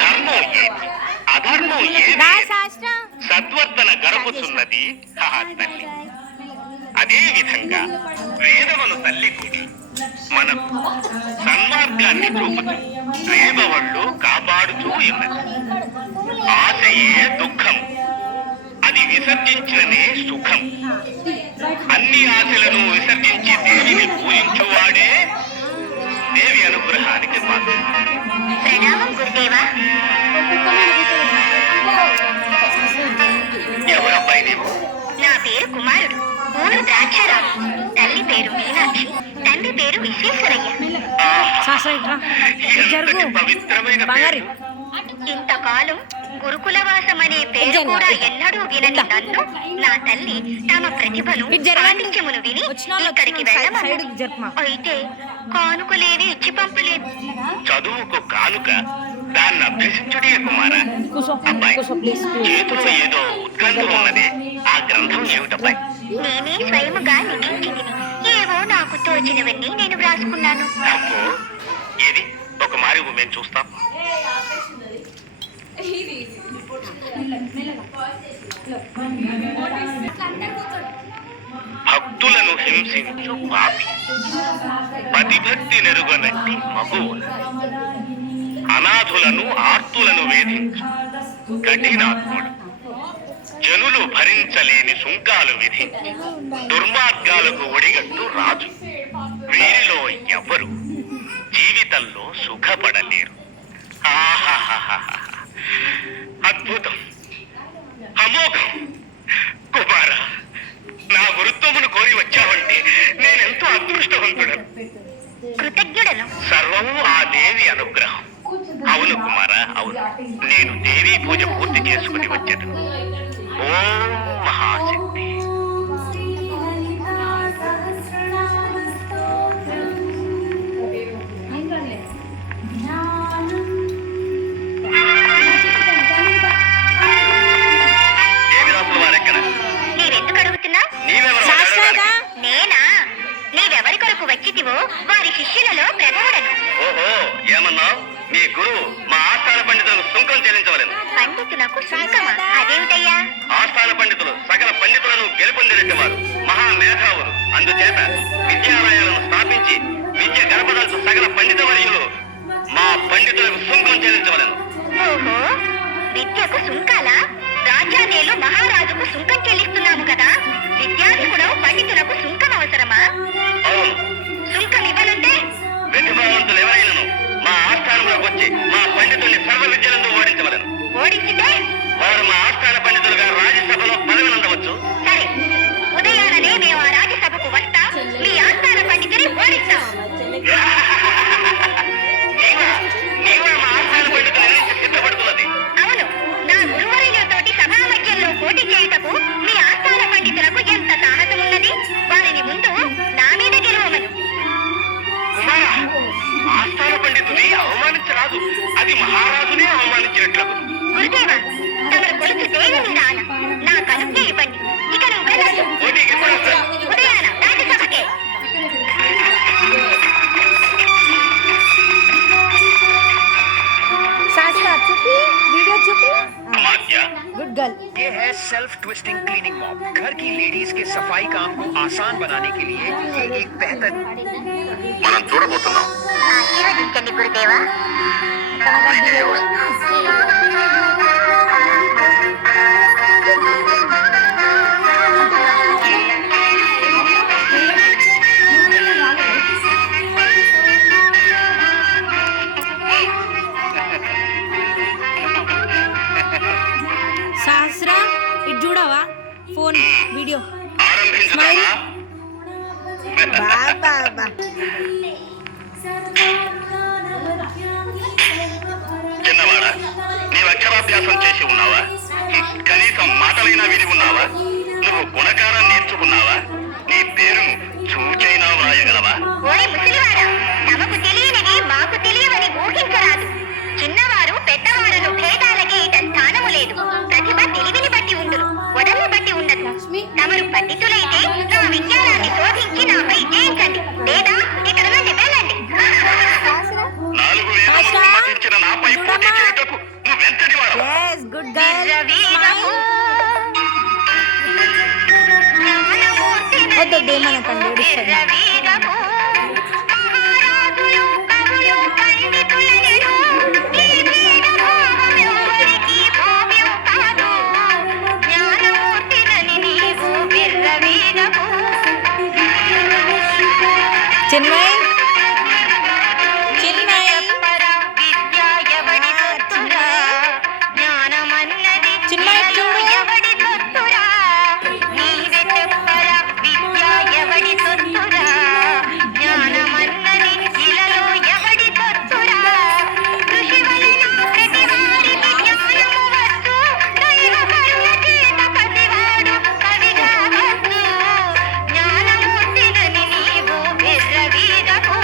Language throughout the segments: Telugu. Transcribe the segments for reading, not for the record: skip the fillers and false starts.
ధర్మం ఏది అధర్మం ఏది సద్వర్తన గడుపుతున్నది ఆ తల్లి. అదే విధంగా వేదమును తల్లి కూడా మనకు సన్మార్గాన్ని చూపుతూ రేపవళ్ళు కాపాడుతూ ఉన్నది. ఆశయే దుఃఖం, అది విసర్జించిననే సుఖం. అన్ని ఆశలను విసర్జించి దేవిని పూజించువాడే దేవి అనుగ్రహానికి పాత్ర. ఎవరబ్బాయి నీవు? నా పేరు కుమారుడు, ఊరు ద్రాక్షారావు. తల్లి పేరు మీనాక్షి, తండ్రి పేరు విశ్వేశ్వరయ్య. పవిత్రమైన పేరు. ఇంతకాలం గురుకులవాసం అనే పేరు కూడా ఎన్నడూ వినని నన్ను నా తల్లి తమ ప్రతిభను పాండిత్యమును విని ఇక్కడికి వెళ్ళమన్నది. అయితే కానుకలేవి ఇచ్చి పంపలేదు. చదువుకు కానుక దాన్ని అభ్యసించుడే కుమార. అబ్బాయి చేతుల్లో ఏదో ఉత్కంఠం ఉన్నది, ఆ గ్రంథం ఏమిటబ్బాయి? నేనే స్వయముగా లిఖించింది. ఏవో నాకు తోచినవన్నీ నేను వ్రాసుకున్నాను. ఏది ఒక మారి మేము చూస్తాం. భక్తులను హింసించు పాపి, పతిభక్తి నెరుగనట్టి మగువ, అనాథులను ఆర్తులను వేధించు కఠినాత్ముడు, జనులు భరించలేని సుంకాలు విధించి దుర్మార్గాలకు ఒడిగట్టు రాజు. వీరిలో ఎవరు జీవితంలో సుఖపడలేరు. అద్భుతం, అమోఘం. కుమార, నా గురుత్వమును కోరి వచ్చావంటే నేనెంతో అదృష్టవంతుడను. కృతజ్ఞుడను. సర్వము ఆ దేవి అనుగ్రహం. అవును కుమార, అవును. నేను దేవీ పూజ పూర్తి చేసుకుని వచ్చేది. ఓం మహాశక్తి. నీవెవరి కొరకు వచ్చితివో వారి శిష్యులలో ప్రథముడను. ఓహో, ఏమన్నావు? మీ గురువు మా ఆస్థాన పండితులకు సుంకం చెల్లించవలెను. పండితులకు సుంకమా? అదేమిటయ్యా? ఆస్థాన పండితులు సకల పండితులను గెలుపొందినట్టువారు, మహామేధావులు. అందుచేత విద్యాలయాలను స్థాపించి విద్య గడపదలుచు సకల పండిత వర్యులు మా పండితులకు సుంకం చెల్లించవలెను. ఓహో, విద్యకు సుంకాలా? రాజ్యాదేలు మహారాజుకు సుంకం చెల్లిస్తున్నాము కదా, విద్యాధికుడు పండితులకు సుంకం అవసరమా? అవును. సుంకం ఇవ్వాలంటే ప్రతిభావంతులు ఎవరైనను మా ఆస్థానంలోకి వచ్చి మా పండితుల్ని సర్వ విద్యలందు ఓడించవలను. ఓడించితే వారు మా ఆస్థాన పండితులుగా రాజ్యసభలో పదవినందవచ్చు. సరే, ఉదయాననే మేము ఆ రాజ్యసభకు వస్తాం. మీ ఆస్థాన పండితుని ఓడిస్తాం. నీవా మా ఆస్థాన పండితులు ఎన్నించి సిద్ధపడుతున్నది? అవును, నా గురువర్యులతోటి సభా మధ్యంలో పోటీ చేయుటకు మీ ఆస్థాన పండితులకు ఎంత సాహసం ఉన్నది. వారిని ముందు నా మీద గెలవమను. కుమార, ఆస్థాన పండితుని అవమానించరాదు. అది మహారాజునే అవమానించినట్లకు. గురుదేవా, తమరు కొలుచు దేవి మీద ఆన. నా కనుక ఇవ్వండి. ఇక నువ్వు వెళ్ళదు. ఉదయాన రాజ్యసభకే. Good girl. ये है सेल्फ ट्विस्टिंग क्लीनिंग मॉप। घर की लेडीज के सफाई काम को आसान बनाने के लिए ये एक बेहतर। మనం చూడబోతున్నాం. ఆశీర్వదించండి గురుదేవా. సహస్రా, ఇటు చూడవా? Phone video ఆరంభించుదామా? చిన్నవాడా, నీవు అక్షరాభ్యాసం చేసి ఉన్నావా? కనీసం మాటలైనా విని ఉన్నావా? నువ్వు గుణకారం నేర్చుకున్నావా? నీ పేరును చూచైనా వ్రాయగలవా? ఓయ్ ముసలివాడా, తమకు తెలియనివి మాకు తెలియవని ఊహించరాదు. చిన్నవారు పెద్దవారును భేదాలకి ఇట స్థానము లేదు. ప్రతిభ తెలివిని బట్టి ఉండును, వదల్ని బట్టి ఉండదు. తమరు పండితులైతే నా విజ్ఞానాన్ని శోధించి నాపై జయించండి, లేదా ఇక్కడ నుండి వెళ్ళండి. 4 వేదములు మతించిన నాపై వద్దొద్దు ఏమనకండి ఏడుస్తుంది. విర్రవీగకు. మహారాజులు, కవులు, పండితులెనరు. ఈ భేదభావం ఎవరికీ భావ్యం కాదు. జ్ఞానమూర్తినని నీవు విర్రవీగకు. చిన్మయ్ చిన్మయ్ చెప్పరా విద్య ఎవడి సొత్తురా? జ్ఞానమన్నది చిన్మయ్ చూడు. ఎవడి సొత్తురా? నీవే చెప్పరా విద్య ఎవడి సొత్తురా? జ్ఞానమన్నది ఇలలో ఎవడి సొత్తురా? కృషి వలన ప్రతి వారికి జ్ఞానము వచ్చు. దైవ కరుణ చేత ప్రతివాడు కవిగా వచ్చు. జ్ఞానమూర్తినని నీవు విర్రవీగకు.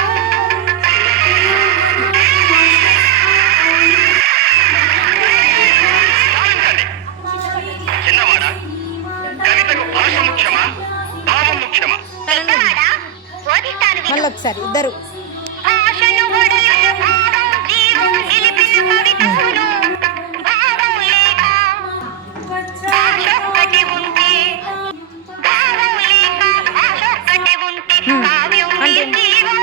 భావించండి. చిన్నవాడా, కవితకు భాష ముఖ్యమా, భావం ముఖ్యమా? పెద్దవాడా, బోధిస్తాను విను. మళ్ళీ ఒకసారి ఇద్దరు. భాషను ఒడలను భావం జీవం నిలిపిన కవితవును. భావం లేక భాషొక్కటి ఉంటే, భావం లేక భాషొక్కటి ఉంటే కావ్యం అంటే? నిర్జీవం.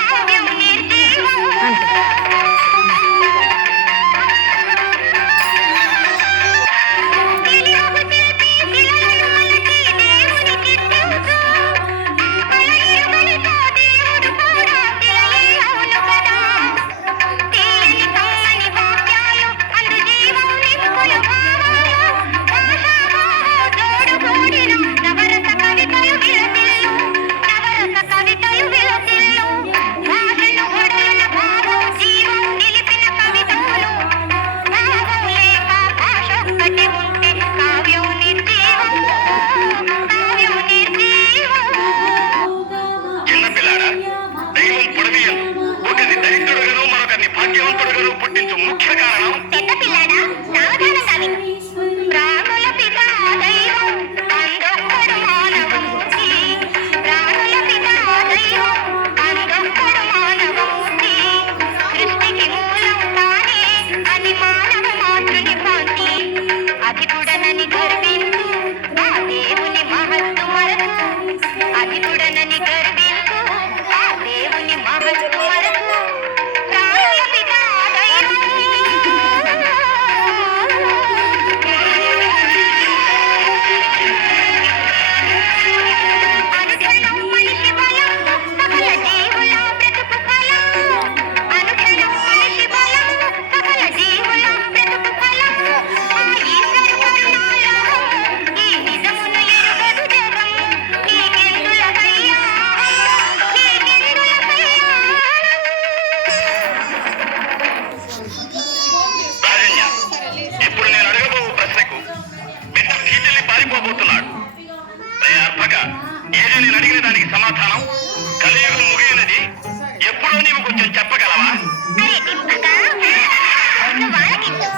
కావ్యం నిర్జీవం. అంటే తెలియకు తెలిపి శిలలను మలచి దేవుని చిత్తించు. కలయిరుగనితో దేవుడు కూడా శిలయే అవును కదా. తీయని కమ్మని వాక్యాలు అందు జీవం నింపులు భావాలు. భాషాభావం జోడు కూడిన నవరస కవితలు విలసిల్లు. నవరస కవితలు విలసిల్లు. భాషను ఒడలిన భావం జీవం నిలిపిన కవితవులు. భావం లేక భాషొక్కటి ఉంటే కావ్యం నిర్జీవం. కావ్యం నిర్జీవం. చిన్నపిల్లాడా, దైవం పొడమియందు ఒకరిని దరిద్రుడుగాను మరొకరిని భాగ్యవంతుడుగాను పుట్టించు ముఖ్య కారణం పెద్ద పిల్లాడా, సావధానంగా విను. ప్రాణుల పిత దైవం అందొక్కడు మానవమూర్తి. ప్రాణుల పిత దైవం అందొక్కడు మానవమూర్తి. సృష్టికి మూలం తానే అని మానవ మాతృని కాంతి. అధికుడనని గర్వించు ఆ దేవుని మహత్తు మరచు. అధికుడనని గర్వించు ఆ దేవుని మహత్తు మరచు. ప్రాణుల పిత దైవం. అనుక్షణం మనిషి బలం సకల జీవుల బ్రతుకు ఫలం. అనుక్షణం మనిషి బలం సకల జీవుల బ్రతుకు ఫలం. ఆ ఈశ్వరు కరుణాలో ఈ నిజమును ఎరుగదు జగం. నీకెందులకయ్యా, నీకెందులకయ్యా. రాజన్య, ఇప్పుడు నేను అడగబో ప్రశ్నకు బిడ్డ భీతిల్లి పారిపోబోతున్నాడు. అర్భక, ఏది నేను అడిగిన దానికి సమాధానం? కలియుగం ముగియనది ఎప్పుడో నీవు కొంచెం చెప్పగలవా? అరే దింపక, నువ్వు ఆలకించు.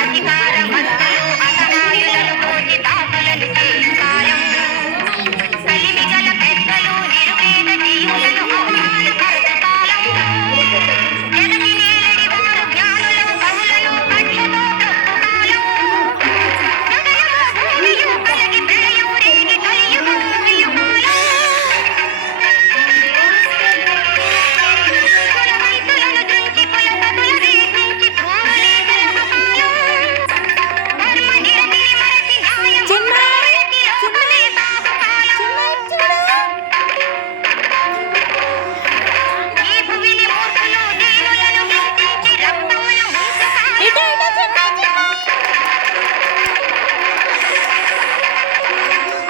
అధికార మత్తులు అసహాయులను పోచి దాసులను చేయి కాలం. కలిమిగల పెద్దలు నిరుపేద జీవులను అవమానపరచు కాలం. జగతి నేలడి వారు జ్ఞానులు కవులను కక్షతో త్రొక్కు కాలం. గగనము భూమియు కలగి ప్రళయము రేగి కలియుగం ముగియు కాలం. కులవంతులను దృంచి కులసతుల వేధించి క్రూరులే కలవు కాలం. ధర్మ నిరతిని మరచి న్యాయము చిన్మయ్! ప్రతి లోకమే సాగు కాలం. ఈ భూమిని మూర్ఖులు దీనులను హింసించి రక్తమును ఉంచు కాలం. ఇటు ఇటు చిన్మయ్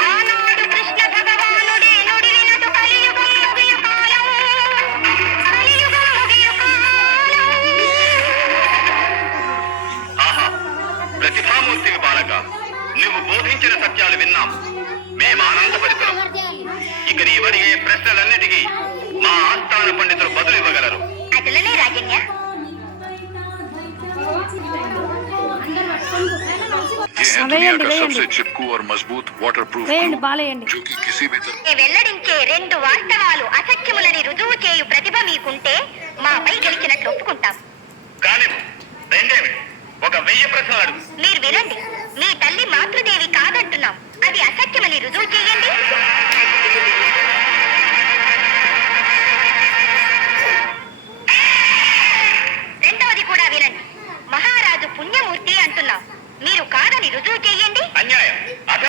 ఆనాడు కృష్ణ భగవానుడే నుడివినటు కలియుగం ముగియు కాలం. కలియుగం ముగియు కాలం. ఆహా, ప్రతిభామూర్తివి బాలక, నువ్వు బోధించిన సత్యాలు విన్నాం. మేము ఆనందపరితున్నాం. ఇక నీ అడిగే ప్రశ్నలన్నిటికీ మా ఆస్థాన పండితులు బదులు ఇవ్వగలరు. అటులనే రాజన్య. ये है वेయండి, दुनिया का वेయండి. सबसे चिपकू और मजबूत वाटरप्रूफ వేయండి ग्लू, బాలేయండి. जो कि किसी भी तरह వెల్లడించే రెండు వాస్తవాలు అసత్యములని రుజువు చేయు ప్రతిభ మీకుంటే మాపై గెలిచినట్లు ఒప్పుకుంటాం. కానీ రెండేమిటి? ఒక 1000 ప్రశ్నలు అడుగు. మీరు వినండి. మీ తల్లి మాతృదేవి కాదంటున్నాం. అది అసత్యమని రుజువు చేయండి. మీరు కాదని రుజువు చెయ్యండి. అన్యాయం